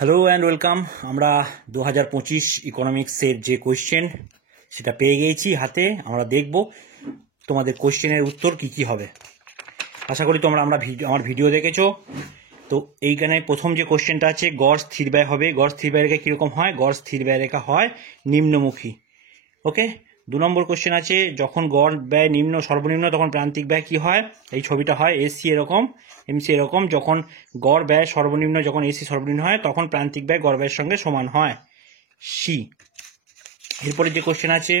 Hello and welcome. আমরা 2025 ইকোনমিক্সের যে question সেটা পেয়ে গিয়েছি হাতে। আমরা দেখব তোমাদের কোয়েশ্চেনের উত্তর কি কি হবে। আশা করি তোমরা আমার ভিডিও দেখেছো। তো এইখানে প্রথম যে কোয়েশ্চেনটা আছে, গড় স্থির ব্যয় হবে। গড় স্থির ব্যয় রেখা কীরকম হয়? গড় স্থির ব্যয় রেখা হয় নিম্নমুখী। ওকে। 2 নম্বর কোয়েশ্চেন আছে, যখন গড় ব্যয় সর্বনিম্ন তখন প্রান্তিক ব্যয় কি হয়? এই ছবিটা হয় এসি এরকম, এমসি এরকম। যখন গড় ব্যয় সর্বনিম্ন, যখন এসি সর্বনিম্ন হয় তখন প্রান্তিক ব্যয় গড় ব্যয়ের সঙ্গে সমান হয়, সি। এরপরে যে কোয়েশ্চেন আছে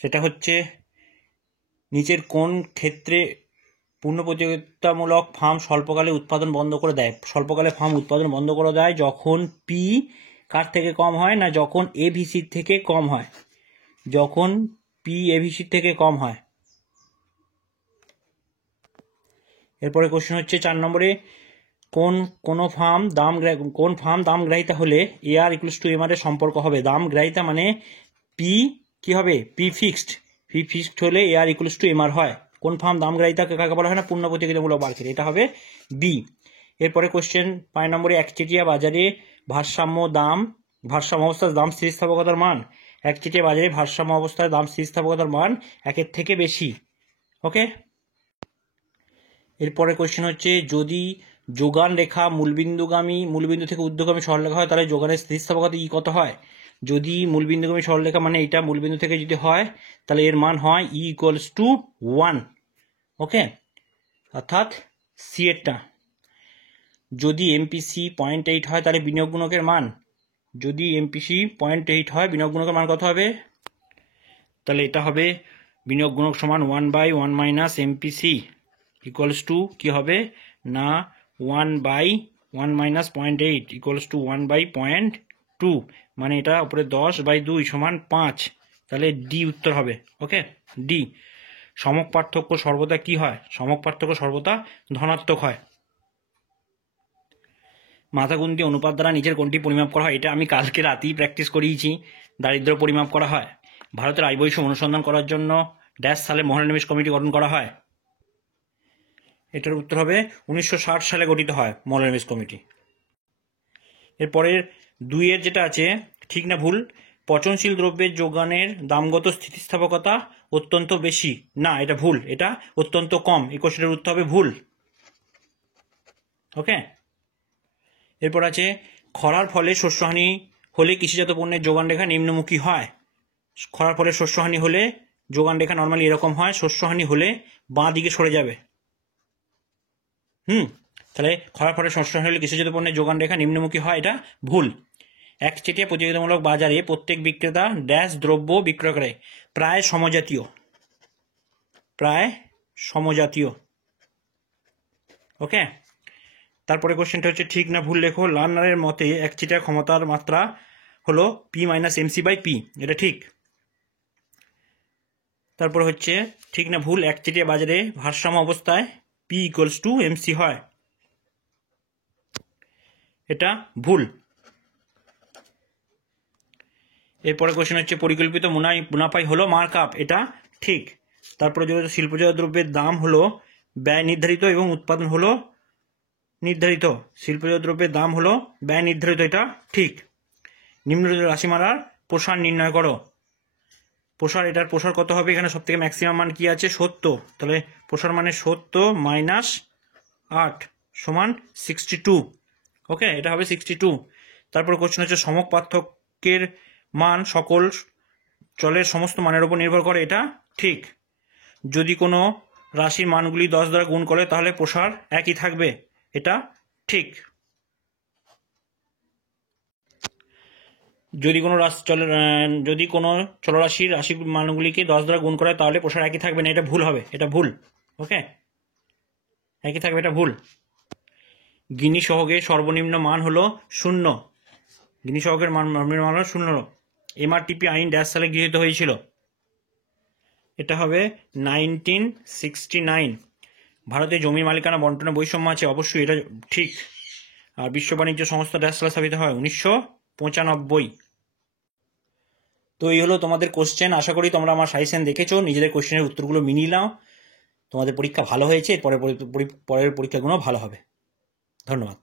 সেটা হচ্ছে, নিচের কোন ক্ষেত্রে পূর্ণ প্রতিযোগিতামূলক ফার্ম স্বল্পকালে উৎপাদন বন্ধ করে দেয়? স্বল্পকালে ফার্ম উৎপাদন বন্ধ করে দেয় যখন পি কার থেকে কম হয় না, যখন এভিসির থেকে কম হয়। যখন পি এভিসির থেকে কম হয়। এরপরে কোশ্চেন হচ্ছে 4 নম্বরে, কোন ফার্ম দাম গ্রাহিতা হলে এআর ইকুয়ালস টু এমআর এর সম্পর্ক হবে? দাম গ্রাহিতা মানে পি কি হবে? পি ফিক্সড হলে এআর ইকুয়ালস টু এমআর হয়। কোন ফার্ম দাম গ্রাহিতা কাকে বলা হয় না? পূর্ণ প্রতিযোগিতামূলক মার্কেট, এটা হবে বি। এরপরে কোশ্চেন 5 নম্বরে, একচেটিয়া বাজারে ভারসাম্য অবস্থায় দাম স্থিতিস্থাপকতার মান। একচেটিয়া বাজারে ভারসাম্য অবস্থায় দাম স্থিতিস্থাপকতার মান 1-এর থেকে বেশি। ওকে। এরপরে কোশ্চেন হচ্ছে, যদি যোগান রেখা মূলবিন্দু থেকে ঊর্ধ্বগামী সরলরেখা হয় তাহলে যোগানের স্থিতিস্থাপকতা ই কত হয়? যদি মূলবিন্দুগামী সরলরেখা মানে এটা মূলবিন্দু থেকে যদি হয় তাহলে এর মান হয় ই ইকুয়ালস টু 1। ওকে, অর্থাৎ সি এরটা। যদি এমপিসি 0.8 হয় তাহলে বিনিয়োগ গুণকের মান, যদি এমপিসি 0.8 হয় বিনিয়োগ গুণকের মান কত হবে? তাহলে এটা হবে বিনিয়োগ গুণক সমান 1/1 মাইনাস এমপিসি ইকুয়ালস টু কি হবে না 1/1 মাইনাস 0.8 ইকুয়ালস টু 1/0.2, মানে এটা উপরে 10/2 সমান 5। তাহলে ডি উত্তর হবে। ওকে, ডি। সমক পার্থক্য সর্বদা কি হয়? সমক পার্থক্য সর্বদা ধনাত্মক হয়। মাথাগুন্তি অনুপাত দ্বারা নিচের কোনটি পরিমাপ করা হয়? এটা আমি কালকে রাতেই প্র্যাকটিস করিয়েছি। দারিদ্র পরিমাপ করা হয়। ভারতের আয় বৈষম্য অনুসন্ধান করার জন্য ড্যাশ সালে মহানিবেশ কমিটি গঠন করা হয়। এটার উত্তর হবে 1960 সালে গঠিত হয় মহানিবেশ কমিটি। এরপরের 2-এর যেটা আছে, ঠিক না ভুল? পচনশীল দ্রব্যের যোগানের দামগত স্থিতিস্থাপকতা অত্যন্ত বেশি। না, এটা ভুল, এটা অত্যন্ত কম। এই কোশ্চেনের উত্তর হবে ভুল। ওকে। এরপর আছে, খরার ফলে শস্যহানি হলে কৃষিজাত পণ্যের যোগান রেখা নিম্নমুখী হয়। খরার ফলে শস্যহানি হলে যোগান রেখা নর্মালি এরকম হয়, শস্যহানি হলে বাঁ দিকে সরে যাবে। তাহলে খরার ফলে শস্যহানি হলে কৃষিজাত পণ্যের যোগান রেখা নিম্নমুখী হয়, এটা ভুল। একচেটিয়া প্রতিযোগিতামূলক বাজারে প্রত্যেক বিক্রেতা ড্যাশ দ্রব্য বিক্রয় করে। প্রায় সমজাতীয়। ওকে। তারপরে কোশ্চেনটা হচ্ছে, ঠিক না ভুল লেখো। লার্নারের মতে একচেটিয়া ক্ষমতার মাত্রা হলো P minus MC by P, এটা ঠিক। তারপরে হচ্ছে, ঠিক না ভুল একচেটিয়া বাজারে ভারসাম্য অবস্থায় পি ইকুয়ালস টু এমসি হয়, এটা ভুল। এরপরে কোশ্চেন হচ্ছে, পরিকল্পিত মুনাফাই হলো মার্কআপ, এটা ঠিক। তারপরে যেহেতু শিল্পজাত দ্রব্যের দাম হলো ব্যয় নির্ধারিত এবং উৎপাদন হলো নির্ধারিত, শিল্পজাত দ্রব্যের দাম হলো ব্যয় নির্ধারিত, এটা ঠিক। নিম্ন রাশিমালার প্রসার নির্ণয় করো। এটার প্রসার কত হবে? এখানে সব থেকে ম্যাক্সিমাম মান কি আছে? 70। তাহলে প্রসার মানে 70 মাইনাস 8 সমান 62। ওকে, এটা হবে 62। তারপর কোশ্চেন হচ্ছে, সমক পার্থক্যের মান সকল চলের সমস্ত মানের উপর নির্ভর করে, এটা ঠিক। যদি কোনো রাশির মানগুলি 10 দ্বারা গুণ করে তাহলে প্রসার একই থাকবে, এটা ঠিক। যদি কোনো চলরাশির মানগুলিকে 10 দ্বারা গুণ করে তাহলে প্রসার একই থাকবে না, এটা ভুল হবে, এটা ভুল। ওকে, একই থাকবে, এটা ভুল। গিনি সহগের সর্বনিম্ন মান হলো 0। গিনি সহগের মান হলো 0। এমআরটিপি আইন ড্যাশ সালে গৃহীত হয়েছিল, এটা হবে 1969। ভারতে জমি মালিকানা বন্টনে বৈষম্য আছে, অবশ্যই এটা ঠিক। আর বিশ্ব বাণিজ্য সংস্থা ড্যাশ সালে স্থাপিত হয় 1995। তো এই হলো তোমাদের কোশ্চেন। আশা করি তোমরা আমার সাজেশন দেখেছো, নিজেদের কোশ্চেনের উত্তরগুলো মিলিয়ে নাও। তোমাদের পরীক্ষা ভালো হয়েছে, পরের পরীক্ষাগুলো ভালো হবে। ধন্যবাদ।